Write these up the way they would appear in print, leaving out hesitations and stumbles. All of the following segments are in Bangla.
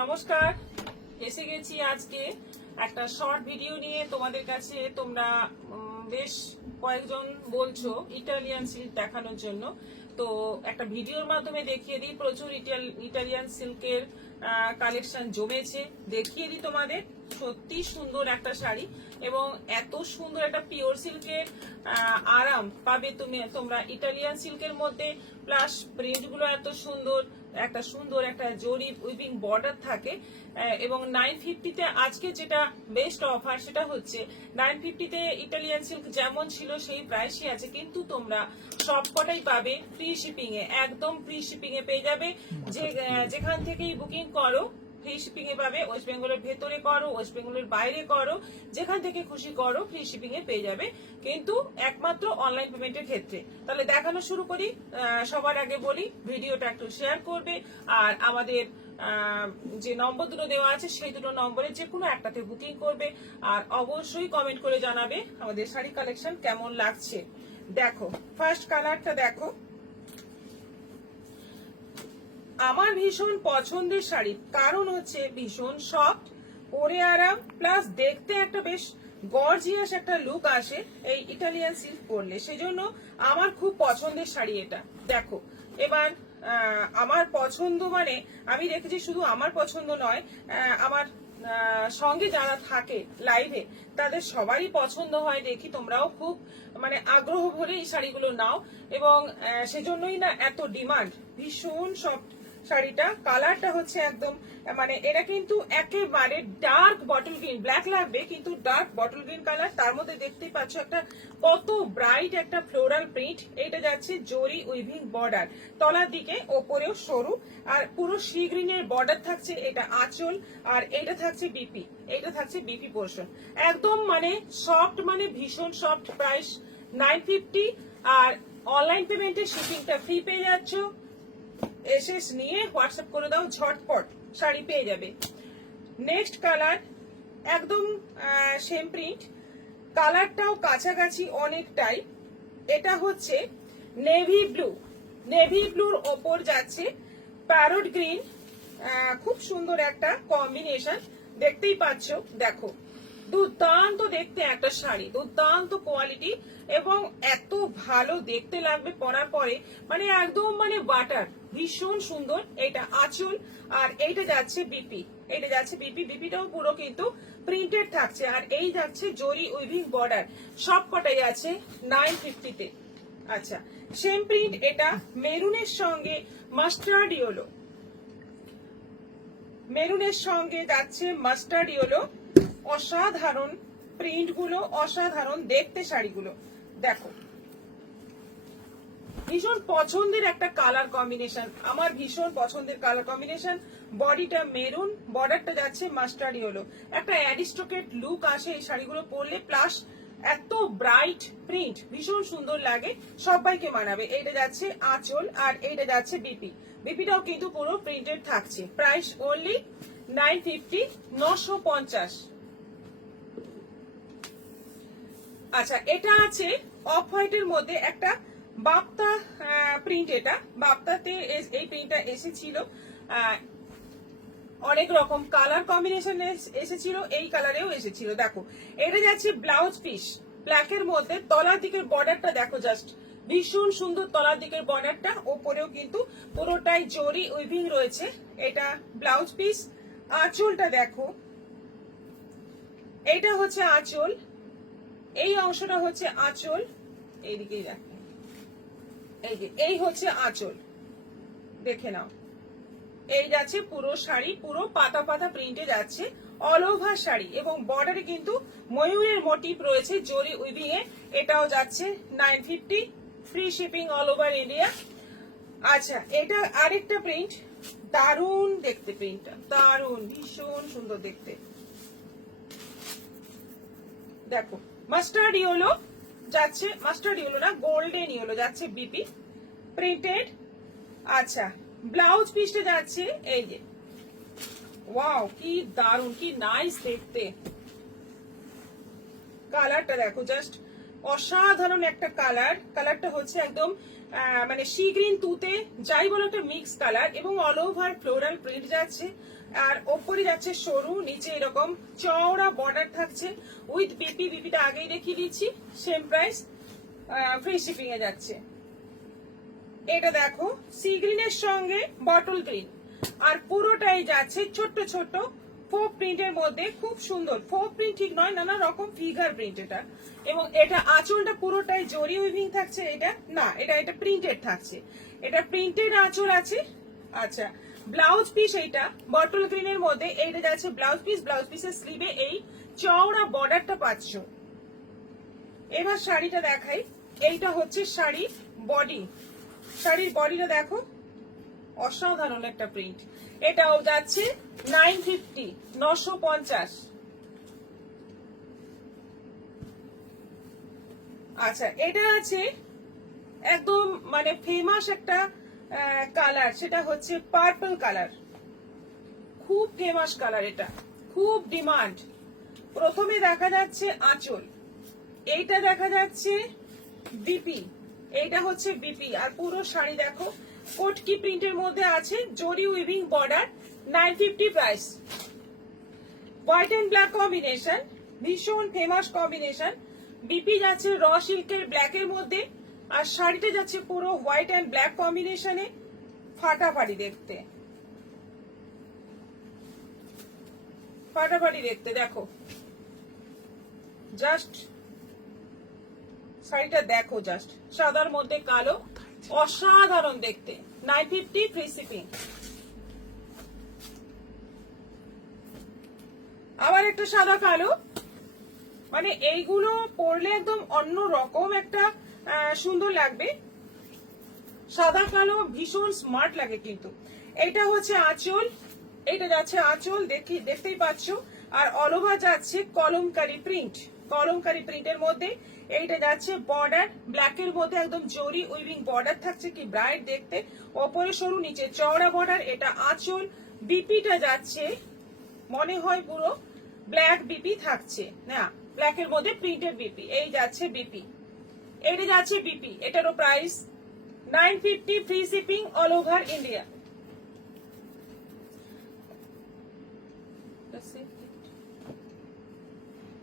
নমস্কার, এসে গেছি আজকে একটা শর্ট ভিডিও নিয়ে তোমাদের কাছে। তোমরা বেশ কয়েকজন বলছো ইটালিয়ান সিল্ক দেখানোর জন্য, তো একটা ভিডিওর মাধ্যমে দেখিয়ে দিই। প্রচুর ইটালিয়ান সিল্কের কালেকশন জমেছে, দেখিয়ে দিই তোমাদের। সত্যি সুন্দর একটা শাড়ি এবং এত সুন্দর একটা পিওর সিল্কের আরাম পাবে তোমরা ইটালিয়ান সিল্কের মধ্যে। প্লাস প্রিন্ট গুলো এত সুন্দর, একটা জরি উইভিং বর্ডার থাকে। এবং 950-তে আজকে যেটা বেস্ট অফার সেটা হচ্ছে 950-তে ইটালিয়ান সিল্ক যেমন ছিল সেই প্রাইসই আছে, কিন্তু তোমরা সবকটাই পাবে ফ্রি শিপিং এ, একদম ফ্রি শিপিং এ পেয়ে যাবে। যেখান থেকেই বুকিং করো ফ্রি শিপিং এ পাবে। ওয়েস্ট বেঙ্গলের ভেতরে করো, ওয়েস্ট বেঙ্গলের বাইরে করো, যেখান থেকে খুশি করো ফ্রি শিপিং এ পেয়ে যাবে, কিন্তু একমাত্র অনলাইন পেমেন্টের ক্ষেত্রে। তাহলে দেখানো শুরু করি। সবার আগে বলি ভিডিওটা একটু শেয়ার করবে, আর আমাদের যে নম্বর দুটো দেওয়া আছে সেই দুটো নম্বরে যে কোনো একটাতে বুকিং করবে, আর অবশ্যই কমেন্ট করে জানাবে আমাদের শাড়ি কালেকশন কেমন লাগছে। দেখো ফার্স্ট কালারটা দেখো, আমার ভীষণ পছন্দের শাড়ি, কারণ হচ্ছে ভীষণ সফট, পরে আরাম, প্লাস দেখতে একটা বেশ গর্জিয়াস একটা লুক আসে এই ইটালিয়ান সিল্ক পরলে, সেজন্য আমার খুব পছন্দের শাড়ি এটা। দেখো এবার আমার পছন্দ মানে আমি দেখেছি শুধু আমার পছন্দ নয়, আমার সঙ্গে যারা থাকে লাইভে তাদের সবারই পছন্দ হয় দেখি। তোমরাও খুব মানে আগ্রহ ভরে এই শাড়িগুলো নাও, এবং সেজন্যই না এত ডিমান্ড। ভীষণ সফট শাড়িটা, কালারটা হচ্ছে একদম মানে এটা কিন্তু একেবারে ডার্ক বটল গ্রিন, ব্ল্যাক লাগবে কিন্তু ডার্ক বটল গ্রিন কালার। তার মধ্যে দেখতেই পাচ্ছ একটা কত ব্রাইট একটা ফ্লোরাল প্রিন্ট। এটা যাচ্ছে জরি উইভিং বর্ডার, তলার দিকে ওপরেও সরু, আর পুরো সি গ্রিনের বর্ডার থাকছে। এটা আঁচল, আর এটা থাকছে বিপি, এটা থাকছে বিপি পোর্শন। একদম মানে সফট, মানে ভীষণ সফট। প্রাইস 950, আর অনলাইন পেমেন্টে শিপিংটা ফ্রি পেয়ে যাচ্ছ। এসএস নিয়ে হোয়াটসঅ্যাপ করে দাও, ঝটপট শাড়ি পেয়ে যাবে। নেক্সট কালার একদম সেম প্রিন্ট, কালারটাও কাছাকাছি অনেকটাই। এটা হচ্ছে নেভি ব্লু, নেভি ব্লুর ওপর যাচ্ছে প্যারট গ্রিন। খুব সুন্দর একটা কম্বিনেশন, দেখতেই পাচ্ছ। দেখো দুর্দান্ত দেখতে একটা শাড়ি, দুর্দান্ত কোয়ালিটি, এবং এত ভালো দেখতে লাগবে পরার পরে, মানে একদম মানে বাটার, ভীষণ সুন্দর। এটা আঁচল, আর এইটা যাচ্ছে বিপি, এটা যাচ্ছে বিপি। বিপিটাও পুরো কিন্তু প্রিন্টেড থাকছে, আর এই যাচ্ছে জরি উইভিং বর্ডার। সব কটাই আছে 950-তে। আচ্ছা সেম প্রিন্ট, এটা মেরুনের সঙ্গে মাস্টার্ড ইয়েলো, মেরুনের সঙ্গে যাচ্ছে মাস্টার্ড ইয়েলো। অসাধারণ প্রিন্ট গুলো, অসাধারণ দেখতে শাড়িগুলো। দেখো ভীষণ পছন্দের একটা কালার কম্বিনেশন, আমার ভীষণ পছন্দের কালার কম্বিনেশন। বডিটা মেরুন, বর্ডারটা যাচ্ছে মাস্টার্ড ইয়েলো। একটা অ্যারিস্টোক্রেট লুক আসে এই শাড়িগুলো পরলে, প্লাস এত ব্রাইট প্রিন্ট, ভীষণ সুন্দর লাগে, সবাইকে মানাবে। এইটা যাচ্ছে আঁচল, আর এইটা যাচ্ছে বিপি। বিপিটাও কিন্তু পুরো প্রিন্টেড থাকছে। Price only 950, 950। আচ্ছা এটা আছে অফ হোয়াইটের মধ্যে একটা বাপ্তা প্রিন্ট। এটা বাপ্তাতে এই প্রিন্টটা এসেছিল, অনেক রকম কালার কম্বিনেশন এসেছিল, এই কালারেও এসেছিল। দেখো এটা যাচ্ছে ব্লাউজ পিস ব্ল্যাকের মধ্যে, তলার দিকের বর্ডারটা দেখো জাস্ট, ভীষণ সুন্দর তলার দিকের বর্ডারটা। ওপরেও কিন্তু পুরোটাই জরি উইভিং রয়েছে। এটা ব্লাউজ পিস। আঁচলটা দেখো, এইটা হচ্ছে আঁচল, এই অংশটা হচ্ছে আঁচল, এইদিকেই দেখো, এই হচ্ছে আঁচল, দেখে নাও। এই যাচ্ছে পুরো শাড়ি, পুরো পাতা পাতা প্রিন্টে যাচ্ছে অল ওভার শাড়ি, এবং বর্ডারে কিন্তু ময়ূরের মোটিভ রয়েছে জরি উইভিং এ। এটাও যাচ্ছে 950, free shipping all over India. আচ্ছা এটা আরেকটা প্রিন্ট, দারুণ দেখতে প্রিন্টটা, দারুণ ভীষণ সুন্দর দেখতে। দেখো মাস্টার্ড ইয়েলো যাচ্ছে, মাস্টার্ড ইয়েলো না গোল্ডেন ইয়েলো যাচ্ছে বিপি প্রিন্টেড। আচ্ছা ব্লাউজ পিসটা যাচ্ছে এই যে, ওয়াও কি দারুণ, কি নাইস দেখতে। কালারটা দেখো জাস্ট অসাধারণ একটা কালার। কালারটা হচ্ছে একদম মানে সি গ্রিন তুতে যাই বলো একটা মিক্স কালার এবং অল ওভার ফ্লোরাল প্রিন্ট যাচ্ছে। আর ওপরে যাচ্ছে সরু, নিচে এরকম চওড়া বর্ডার থাকছে উইথ বিপি। বিপিটা আগেই দেখিয়ে দিচ্ছি, সেম প্রাইস, ফ্রি শিপিং এ যাচ্ছে। এটা দেখো সি গ্রিনের সঙ্গে বটল গ্রিন, আর পুরোটাই যাচ্ছে ছোট্ট ছোট্ট ফোক প্রিন্টের মধ্যে, খুব সুন্দর। ফোক প্রিন্ট ঠিক নয়, নানা রকম ফিগার প্রিন্ট এটা। এবং এটা আঁচলটা পুরোটাই জরি উইভিং থাকছে। এটা না, এটা প্রিন্টেড থাকছে, এটা প্রিন্টেড আঁচল আছে। আচ্ছা, ব্লাউজ পিস এইটা বটল গ্রিনের মধ্যে, এইটা যাচ্ছে ব্লাউজ পিস। ব্লাউজ পিসের স্লিভে এই চওড়া বর্ডারটা পাচ্ছ। এবার শাড়িটা দেখাই। এইটা হচ্ছে শাড়ি বডি, শাড়ির বডিটা দেখো, অসাধারণ একটা প্রিন্ট। এটাও যাচ্ছে 950, 950। আচ্ছা, এটা আছে একদম মানে ফেমাস একটা কালার, সেটা হচ্ছে পার্পল কালার। খুব ফেমাস কালার, এটা খুব ডিমান্ড। প্রথমে দেখা যাচ্ছে আঁচল, এইটা দেখা যাচ্ছে বিপি, এইটা হচ্ছে বিপি। আর পুরো শাড়ি দেখো কোটকি প্রিন্টের মধ্যে আছে, zari weaving border, 950 price. White and black combination, ভীষণ ফেমাস কম্বিনেশন। বিপি যাচ্ছে র সিল্কের ব্ল্যাকের মধ্যে, আর শাড়িটা যাচ্ছে পুরো হোয়াইট এন্ড ব্ল্যাক কম্বিনেশনে, ফাটাফাটি দেখতে, ফাটাফাটি দেখতে। দেখো জাস্ট শাড়িটা দেখো, জাস্ট সাদার মধ্যে কালো, অসাধারণ দেখতে। 950 ফ্রি শিপিং। আবার একটা সাদা কালো, মানে এইগুলো পরলে একদম অন্য রকম একটা সুন্দর লাগবে। সাদা কালো ভীষণ স্মার্ট লাগে কিন্তু। এটা হচ্ছে আঁচল, এটা যাচ্ছে আঁচল, দেখতেই পাচ্ছ। আর অল ওভার যাচ্ছে কলমকারি প্রিন্ট, কলমকারি প্রিন্টের মধ্যে। এইটা যাচ্ছে বর্ডার ব্ল্যাকের মধ্যে, একদম জরি উইভিং বর্ডার থাকছে, কি ব্রাইট দেখতে। ওপরে সরু, নিচে চওড়া বর্ডার। এটা আঁচল। বিপিটা যাচ্ছে মনে হয় পুরো ব্ল্যাক বিপি থাকছে না, ব্ল্যাকের মধ্যে প্রিন্টেড বিপি। এই যাচ্ছে বিপি, এইটা যাচ্ছে বিপি। এটারও price 950 free shipping all over India.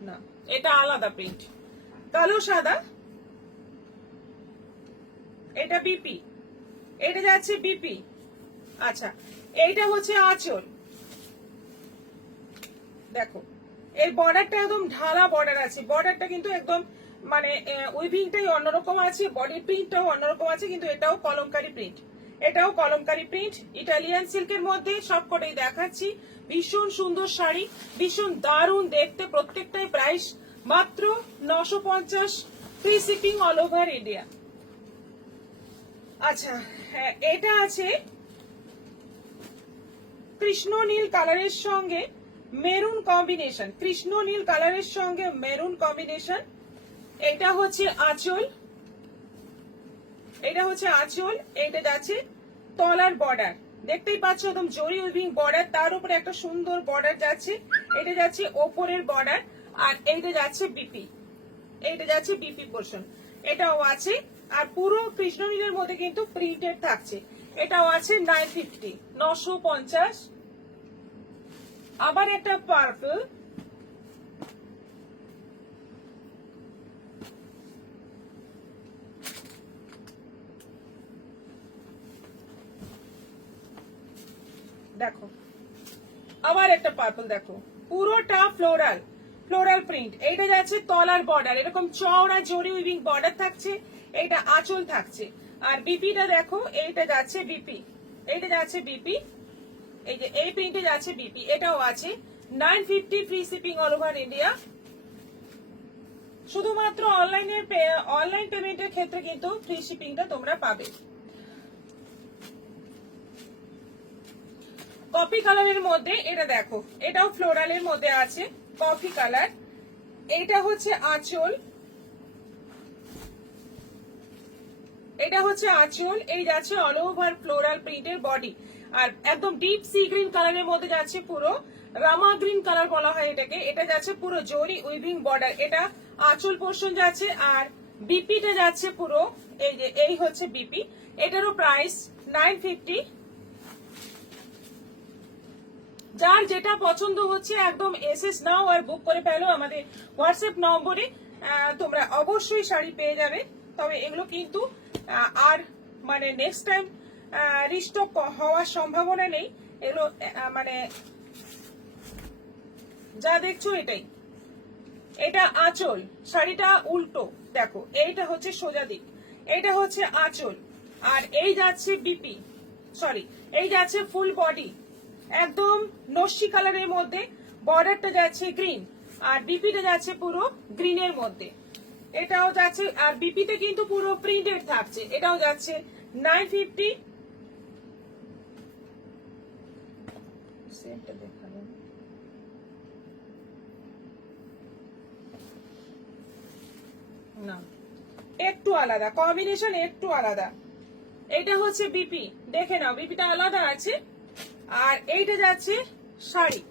না, এটা আলাদা প্রিন্ট, কালো সাদা। এটা বিপি, এটা যাচ্ছে বিপি। আচ্ছা, এইটা হচ্ছে আঁচল। দেখো এই বর্ডারটা একদম ঢালা বর্ডার আছে, বর্ডারটা কিন্তু একদম মানে উইভিংটাই অন্যরকম আছে, বডি প্রিন্টটাও অন্যরকম আছে, কিন্তু এটাও কলমকারি প্রিন্ট, এটাও কলমকারি প্রিন্ট। ইটালিয়ান সিল্কের মধ্যে সবকটাই দেখাচ্ছি। ভীষণ সুন্দর শাড়ি, ভীষণ দারুণ দেখতে। প্রত্যেকটাই প্রাইস মাত্র 950 free shipping all over India. আচ্ছা, হ্যাঁ, এটা আছে কৃষ্ণ নীল কালারের সঙ্গে মেরুন কম্বিনেশন, কৃষ্ণ নীল কালারের সঙ্গে মেরুন কম্বিনেশন। এটা হচ্ছে আঁচল, এটা হচ্ছে আঁচল। এটা যাচ্ছে তলার বর্ডার, দেখতেই পাচ্ছ একদম জরি উইভিং বর্ডার, তার উপরে একটা সুন্দর বর্ডার যাচ্ছে। এটা যাচ্ছে ওপরের বর্ডার, আর এইটা যাচ্ছে বিপি, এইটা যাচ্ছে বিপি পোর্শন। এটাও আছে। আর পুরো কৃষ্ণ নীলের মধ্যে কিন্তু প্রিন্টেড থাকছে। এটাও আছে 950, 950। আবার একটা পার্পল, দেখো আবার একটা পার্পল, দেখো পুরোটা ফ্লোরাল, ফ্লোরাল প্রিন্ট। এইটা যাচ্ছে তলার বর্ডার, এরকম চওড়া জরি উইভিং বর্ডার থাকছে। এইটা আঁচল থাকছে। আর বিপিটা দেখো, এইটা যাচ্ছে বিপি, এইটা যাচ্ছে বিপি। এই যে এই প্রিন্টে যাচ্ছে বিপি, এটাও আছে 950 free shipping all over India. শুধুমাত্র অনলাইন পেমেন্টের ক্ষেত্রে কিন্তু ফ্রি শিপিংটা তোমরা পাবে। কফি কালারের মধ্যে এটা দেখো, এটাও ফ্লোরালের মধ্যে আছে, কফি কালার। এটা হচ্ছে আঁচল, এটা হচ্ছে আঁচল। এই যাচ্ছে অল ওভার ফ্লোরাল প্রিন্টের বডি। আর একদম ডিপ সি গ্রিন কালারের মধ্যে যাচ্ছে পুরো রামা গ্রিন কালার বলা হয় এটাকে। এটা যাচ্ছে পুরো জরি উইভিং বর্ডার, এটা আঁচল পোর্শন যাচ্ছে। আর বিপিটা যাচ্ছে পুরো, এই যে এই হচ্ছে বিপি, এটারও প্রাইস 950। যার যেটা পছন্দ হচ্ছে একদম এসএস নাও আর বুক করে ফেলো আমাদের হোয়াটসঅ্যাপ নম্বরে, তোমরা অবশ্যই শাড়ি পেয়ে যাবে। তবে এগুলো কিন্তু আর মানে নেক্সট টাইম রিস্টক হওয়ার সম্ভাবনা নেই, এগুলো মানে যা দেখছো এটাই। এটা আঁচল, শাড়িটা উল্টো দেখো, এইটা হচ্ছে সোজা দিক, এইটা হচ্ছে আঁচল, আর এই যাচ্ছে বিপি, সরি এই যাচ্ছে ফুল বডি একদম নস্যি কালারের মধ্যে, বর্ডারটা যাচ্ছে গ্রিন, আর বিপিটা যাচ্ছে পুরো গ্রিনের মধ্যে, এটাও যাচ্ছে, আর বিপিতে কিন্তু পুরো প্রিন্টেড থাকছে, এটাও যাচ্ছে 950। সেন্টটা দেখানো না, একটু আলাদা কম্বিনেশন, একটু আলাদা। এটা হচ্ছে বিপি, দেখে নাও বিপিটা আলাদা আছে, আর এইটা যাচ্ছে শাড়ি।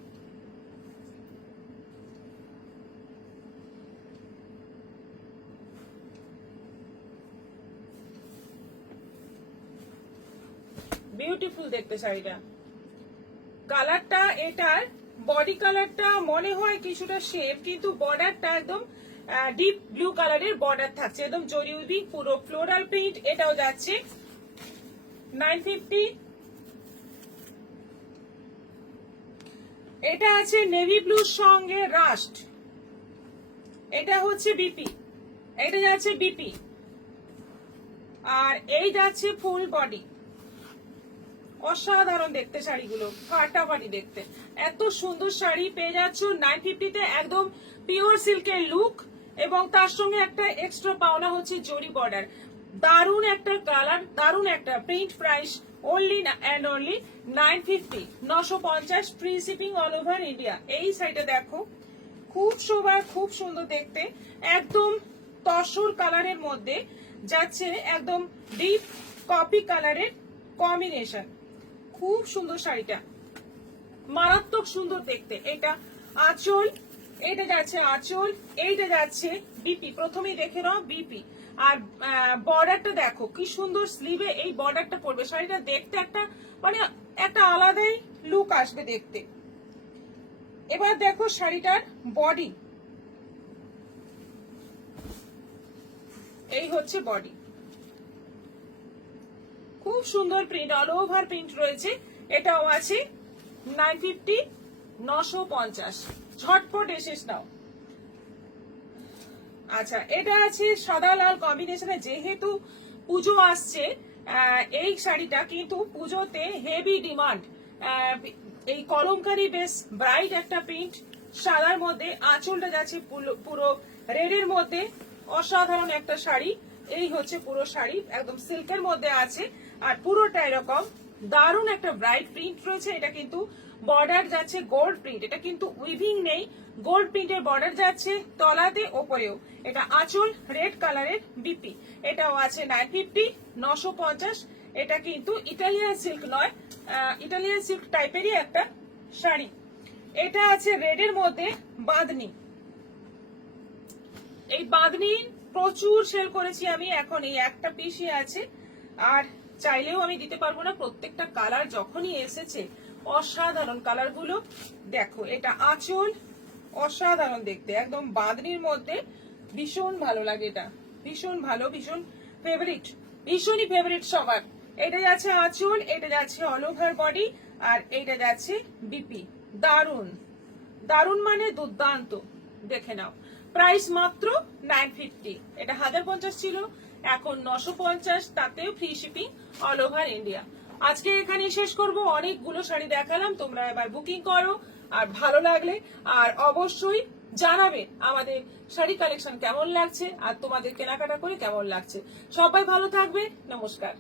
বিউটিফুল দেখতে শাড়িটা, কালারটা এটার বডি কালারটা মনে হয় কিছুটা শেপ, কিন্তু বর্ডারটা একদম ডিপ ব্লু কালারের বর্ডার থাকছে, একদম জরি উইভিং পুরো ফ্লোরাল প্রিন্ট, এটাও যাচ্ছে 950। এটা আছে নেভি ব্লুর সঙ্গে রাস্ট, এটা হচ্ছে বিপি, এটা যাচ্ছে বিপি, আর এই যাচ্ছে ফুল বডি। অসাধারণ দেখতে শাড়িগুলো, ফাটাফাটি দেখতে, এত সুন্দর শাড়ি পেয়ে যাচ্ছ 950-তে, একদম পিওর সিল্কের লুক, এবং তার সঙ্গে একটা এক্সট্রা পাওনা হচ্ছে জরি বর্ডার। দারুণ একটা কালার, দারুণ একটা print, price only and only 950, 950, free shipping all over India. এই শাড়িটা দেখো, খুব শোভা, খুব সুন্দর দেখতে, একদম তসর কালারের মধ্যে যাচ্ছে, একদম ডিপ কপি কালারের কম্বিনেশন, খুব সুন্দর শাড়িটা, মারাত্মক সুন্দর দেখতে। এটা আঁচল, এইটা যাচ্ছে আঁচল, এইটা যাচ্ছে বিপি, প্রথমেই দেখে নাও বিপি, আর বর্ডারটা দেখো কি সুন্দর, স্লিভে এই বর্ডারটা পড়বে, শাড়িটা দেখতে একটা মানে একটা আলাদাই লুক আসবে দেখতে। এবার দেখো শাড়িটার বডি, এই হচ্ছে বডি, খুব সুন্দর প্রিন্ট, অল ওভার প্রিন্ট রয়েছে, এটাও আছে 950, 950, ঝটপট এসেস নাও। আচ্ছা, এটা আছে সাদা লাল কম্বিনেশনে, যেহেতু পুজো আসছে এই শাড়িটা কিন্তু পুজোতে হেভি ডিমান্ড, এই কলমকারি বেশ ব্রাইট একটা প্রিন্ট, সাদার মধ্যে, আঁচলটা যাচ্ছে পুরো রেডের মধ্যে, অসাধারণ একটা শাড়ি। এই হচ্ছে পুরো শাড়ি, একদম সিল্কের মধ্যে আছে, আর পুরোটা এরকম দারুণ একটা ব্রাইট প্রিন্ট রয়েছে। এটা কিন্তু বর্ডার যাচ্ছে গোল্ড প্রিন্ট, এটা কিন্তু উইভিং নেই, গোল্ড প্রিন্টের বর্ডার যাচ্ছে তলাতে ওপরেও। এটা আঁচল রেড কালারের বিপি, এটাও আছে 950, 950। এটা কিন্তু ইটালিয়ান সিল্ক নয়, ইটালিয়ান সিল্ক টাইপেরই একটা শাড়ি। এটা আছে রেডের মধ্যে বাঁধনি, এই বাঁধনি প্রচুর সেল করেছি আমি, এখন এই একটা পিসই আছে, আর চাইলেও আমি দিতে পারবো না, প্রত্যেকটা কালার যখনই এসেছে অসাধারণ কালার গুলো দেখো। এটা আঁচল, অসাধারণ দেখতে, একদম বাঁধনির মধ্যে, ভীষণ ভালো লাগে, এটা ভীষণ ভালো, ভীষণ ফেভারিট, ভীষণই ফেভারিট সবার। এটা যাচ্ছে আঁচল, এটা যাচ্ছে অল ওভার বডি, আর এটা যাচ্ছে বিপি। দারুণ দারুণ মানে দুর্দান্ত, দেখে নাও। প্রাইস মাত্র 950, এটা 1050 ছিল, এখন 950, তাতেও free shipping all over India. আজকে এখানেই শেষ করব, অনেকগুলো শাড়ি দেখালাম, তোমরা এবার বুকিং করো, আর ভালো লাগলে আর অবশ্যই জানাবে আমাদের শাড়ি কালেকশন কেমন লাগছে, আর তোমাদের কেনাকাটা করে কেমন লাগছে। সবাই ভালো থাকবে, নমস্কার।